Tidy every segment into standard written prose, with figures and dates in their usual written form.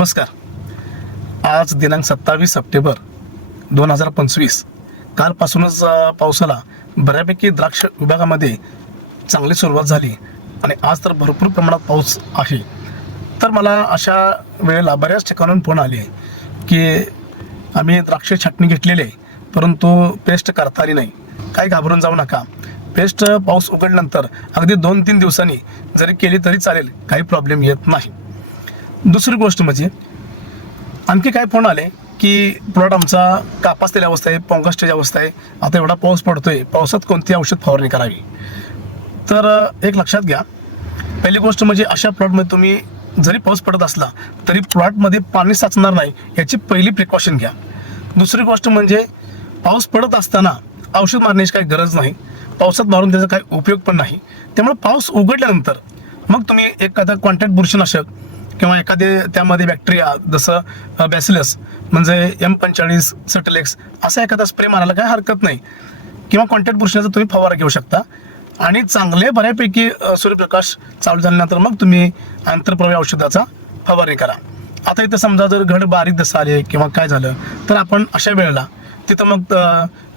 नमस्कार. आज दिनांक 27 सप्टेंबर 2025. कालपासूनच पावसाला बऱ्यापैकी द्राक्ष विभागामध्ये चांगली सुरुवात झाली आणि आज तर भरपूर प्रमाणात पाऊस आहे. तर मला अशा वेळेला बऱ्याच ठिकाणून फोन आले की आम्ही द्राक्ष छाटणी घेतलेली आहे, परंतु पेस्ट करता आली नाही. काही घाबरून जाऊ नका. पेस्ट पाऊस उघडल्यानंतर अगदी 2-3 दिवसांनी जरी केली तरी चालेल, काही प्रॉब्लेम येत नाही. दुसरी गोष्ट म्हणजे आणखी काय फोन आले की प्लॉट आमचा कापासलेली अवस्था आहे, पोंगास्टेज अवस्था आहे, आता एवढा पाऊस पडतोय, पावसात कोणती औषध फवारणी करावी. तर एक लक्षात घ्या, पहिली गोष्ट म्हणजे अशा प्लॉटमध्ये तुम्ही जरी पाऊस पडत असला तरी प्लॉटमध्ये पाणी साचणार नाही याची पहिली प्रिकॉशन घ्या. दुसरी गोष्ट म्हणजे पाऊस पडत असताना औषध मारण्याची काही गरज नाही, पावसात मारून त्याचा काही उपयोग पण नाही. त्यामुळे पाऊस उघडल्यानंतर मग तुम्ही एखादा कॉन्टॅक्ट बुरशीनाशक किंवा एखादे त्यामध्ये बॅक्टेरिया जसं बॅसिलस म्हणजे M45 सटलेक्स असा एखादा स्प्रे मारायला काही हरकत नाही, किंवा कॉन्टॅक्ट बुरशीनाचा तुम्ही फवारा घेऊ शकता. आणि चांगले बऱ्यापैकी सूर्यप्रकाश चालू झाल्यानंतर मग तुम्ही आंतरप्रवाही औषधाचा फवारणी करा. आता इथं समजा जर घड बारीक दिसा आले किंवा काय झालं तर आपण अशा वेळेला तिथं मग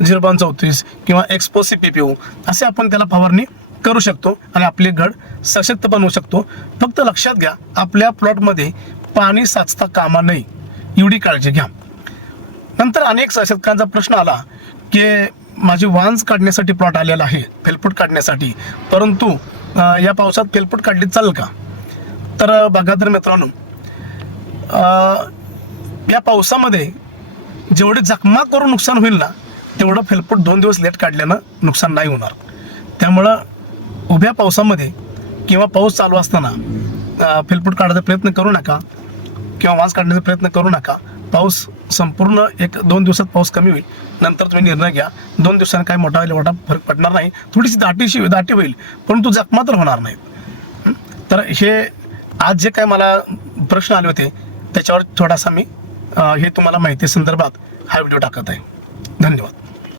0.34 किंवा एक्सपो CPPO असे आपण त्याला फवारणी करू शकतो आणि आपले घड सशक्त बनवू शकतो. फक्त लक्षात घ्या, आपल्या प्लॉटमध्ये पाणी साचता कामा नये एवढी काळजी घ्या. नंतर अनेक शेतकऱ्यांचा प्रश्न आला की माझी वांज काढण्यासाठी प्लॉट आलेला आहे, फेलफूट काढण्यासाठी, परंतु या पावसात फेलफूट काढली चालेल का? तर बघा तर मित्रांनो, या पावसामध्ये जेवढे जखमा करून नुकसान होईल ना तेवढं फेलफूट 2 दिवस लेट काढल्यानं नुकसान नाही होणार. त्यामुळं उभ्या पावसामध्ये किंवा पाऊस चालू असताना फेलफूट काढायचा प्रयत्न करू नका किंवा वांस काढण्याचा प्रयत्न करू नका. पाऊस संपूर्ण 1-2 दिवसात पाऊस कमी होईल, नंतर तुम्ही निर्णय घ्या. 2 दिवसांनी काय मोठा फरक पडणार नाही, थोडीशी दाटी होईल, परंतु जखमा तर होणार नाहीत. तर हे आज जे काय मला प्रश्न आले होते त्याच्यावर थोडासा मी हे तुम्हाला माहिती संदर्भात हा व्हिडिओ टाकत आहे. धन्यवाद.